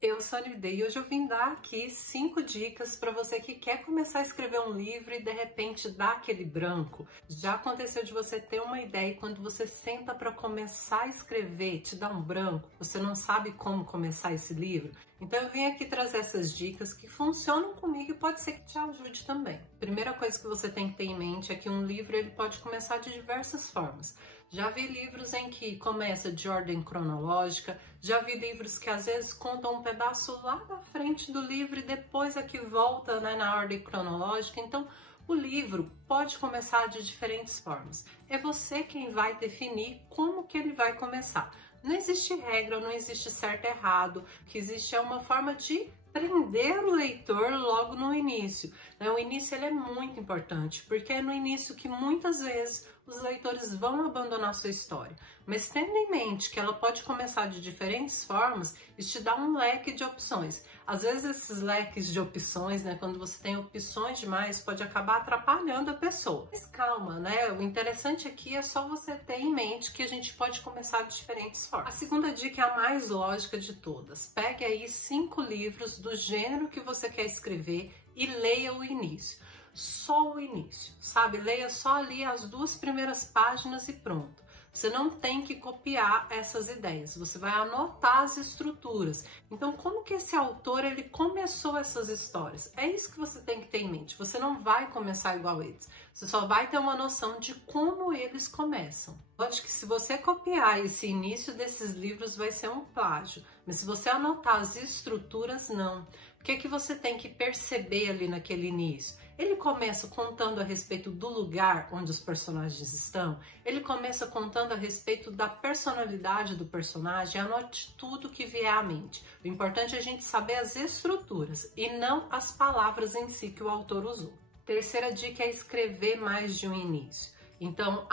Eu sou a Nivide e hoje eu vim dar aqui 5 dicas para você que quer começar a escrever um livro e de repente dá aquele branco. Já aconteceu de você ter uma ideia e quando você senta para começar a escrever, te dá um branco, você não sabe como começar esse livro? Então eu vim aqui trazer essas dicas que funcionam comigo e pode ser que te ajude também. Primeira coisa que você tem que ter em mente é que um livro ele pode começar de diversas formas. Já vi livros em que começa de ordem cronológica, já vi livros que às vezes contam um pedaço lá da frente do livro e depois é que volta, né, na ordem cronológica. Então o livro pode começar de diferentes formas. É você quem vai definir como que ele vai começar. Não existe regra, não existe certo e errado, o que existe é uma forma de prender o leitor logo no início. O início ele é muito importante, porque é no início que muitas vezes os leitores vão abandonar sua história. Mas tendo em mente que ela pode começar de diferentes formas, isso te dá um leque de opções. Às vezes esses leques de opções, né, quando você tem opções demais, pode acabar atrapalhando a pessoa. Mas calma, né? O interessante aqui é só você ter em mente que a gente pode começar de diferentes formas. A segunda dica é a mais lógica de todas. Pegue aí 5 livros do gênero que você quer escrever e leia o início. Só o início, sabe? Leia só ali as 2 primeiras páginas e pronto. Você não tem que copiar essas ideias, você vai anotar as estruturas. Então, como que esse autor ele começou essas histórias? É isso que você tem que ter em mente. Você não vai começar igual eles. Você só vai ter uma noção de como eles começam. Lógico que se você copiar esse início desses livros vai ser um plágio, mas se você anotar as estruturas, não. O que é que você tem que perceber ali naquele início? Ele começa contando a respeito do lugar onde os personagens estão, ele começa contando a respeito da personalidade do personagem, anote tudo que vier à mente. O importante é a gente saber as estruturas e não as palavras em si que o autor usou. Terceira dica é escrever mais de um início. Então,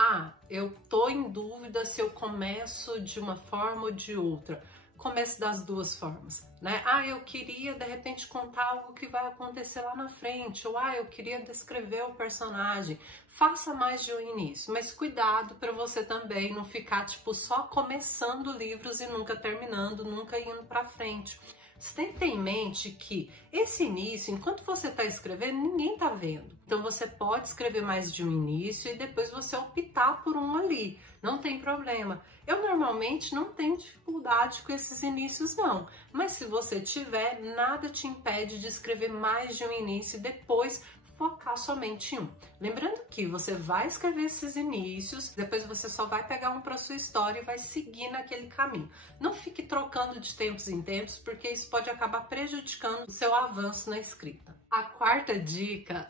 eu tô em dúvida se eu começo de uma forma ou de outra. Comece das 2 formas, né? Eu queria de repente contar algo que vai acontecer lá na frente, ou eu queria descrever o personagem. Faça mais de um início, mas cuidado para você também não ficar tipo só começando livros e nunca terminando, nunca indo para frente. Você tem que ter em mente que esse início, enquanto você está escrevendo, ninguém está vendo. Então você pode escrever mais de um início e depois você optar por um ali. Não tem problema. Eu normalmente não tenho dificuldade com esses inícios não. Mas se você tiver, nada te impede de escrever mais de um início e depois focar somente em um. Lembrando que você vai escrever esses inícios, depois você só vai pegar um para sua história e vai seguir naquele caminho. Não fique trocando de tempos em tempos, porque isso pode acabar prejudicando o seu avanço na escrita. A quarta dica,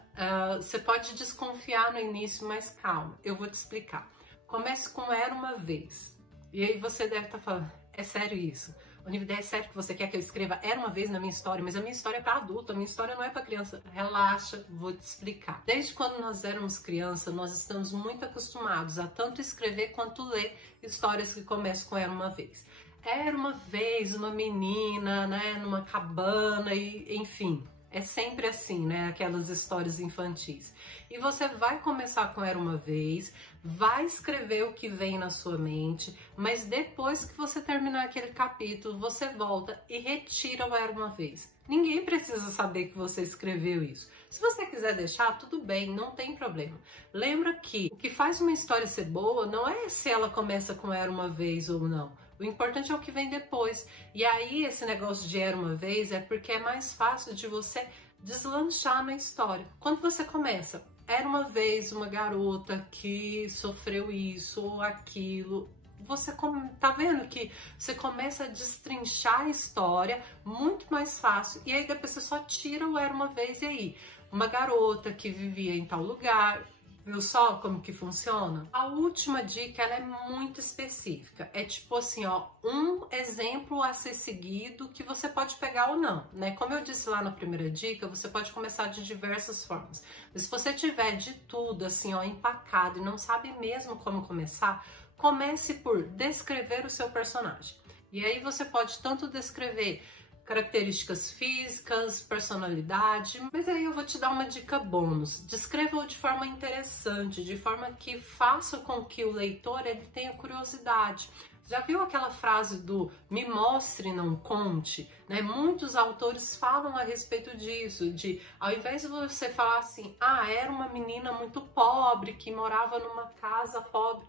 você pode desconfiar no início, mas calma, eu vou te explicar. Comece com Era Uma Vez. E aí você deve estar falando, é sério isso? Nivide, é sério que você quer que eu escreva Era Uma Vez na minha história, mas a minha história é para adulto, a minha história não é para criança. Relaxa, vou te explicar. Desde quando nós éramos criança, nós estamos muito acostumados a tanto escrever quanto ler histórias que começam com Era Uma Vez. Era uma vez uma menina, né, numa cabana e enfim. É sempre assim, né? Aquelas histórias infantis. E você vai começar com Era Uma Vez, vai escrever o que vem na sua mente, mas depois que você terminar aquele capítulo, você volta e retira o Era Uma Vez. Ninguém precisa saber que você escreveu isso. Se você quiser deixar, tudo bem, não tem problema. Lembra que o que faz uma história ser boa não é se ela começa com Era Uma Vez ou não. O importante é o que vem depois. E aí esse negócio de Era Uma Vez é porque é mais fácil de você deslanchar na história. Quando você começa, era uma vez uma garota que sofreu isso ou aquilo, você tá vendo que você começa a destrinchar a história muito mais fácil e aí depois você só tira o Era Uma Vez e aí uma garota que vivia em tal lugar. Viu só como que funciona? A última dica, ela é muito específica. É tipo assim, ó, um exemplo a ser seguido que você pode pegar ou não, né? Como eu disse lá na primeira dica, você pode começar de diversas formas. Mas se você tiver de tudo, assim, ó, empacado e não sabe mesmo como começar, comece por descrever o seu personagem. E aí você pode tanto descrever características físicas, personalidade, mas aí eu vou te dar uma dica bônus. Descreva-o de forma interessante, de forma que faça com que o leitor ele tenha curiosidade. Já viu aquela frase do me mostre, não conte? Né? Muitos autores falam a respeito disso, de ao invés de você falar assim, era uma menina muito pobre que morava numa casa pobre,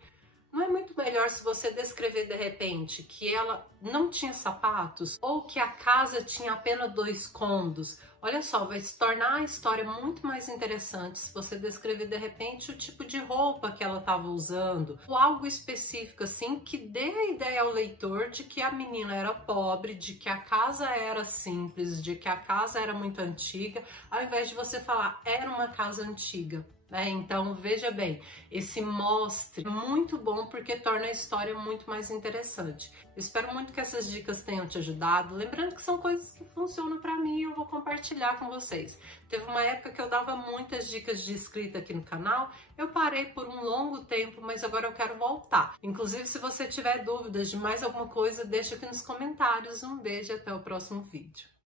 não é muito melhor se você descrever de repente que ela não tinha sapatos ou que a casa tinha apenas 2 cômodos? Olha só, vai se tornar a história muito mais interessante se você descrever de repente o tipo de roupa que ela estava usando, ou algo específico assim que dê a ideia ao leitor de que a menina era pobre, de que a casa era simples, de que a casa era muito antiga, ao invés de você falar era uma casa antiga. Então veja bem, esse mostre é muito bom porque torna a história muito mais interessante. Eu espero muito que essas dicas tenham te ajudado, lembrando que são coisas que funcionam para mim e eu vou compartilhar com vocês. Teve uma época que eu dava muitas dicas de escrita aqui no canal, eu parei por um longo tempo, mas agora eu quero voltar. Inclusive, se você tiver dúvidas de mais alguma coisa, deixa aqui nos comentários. Um beijo e até o próximo vídeo.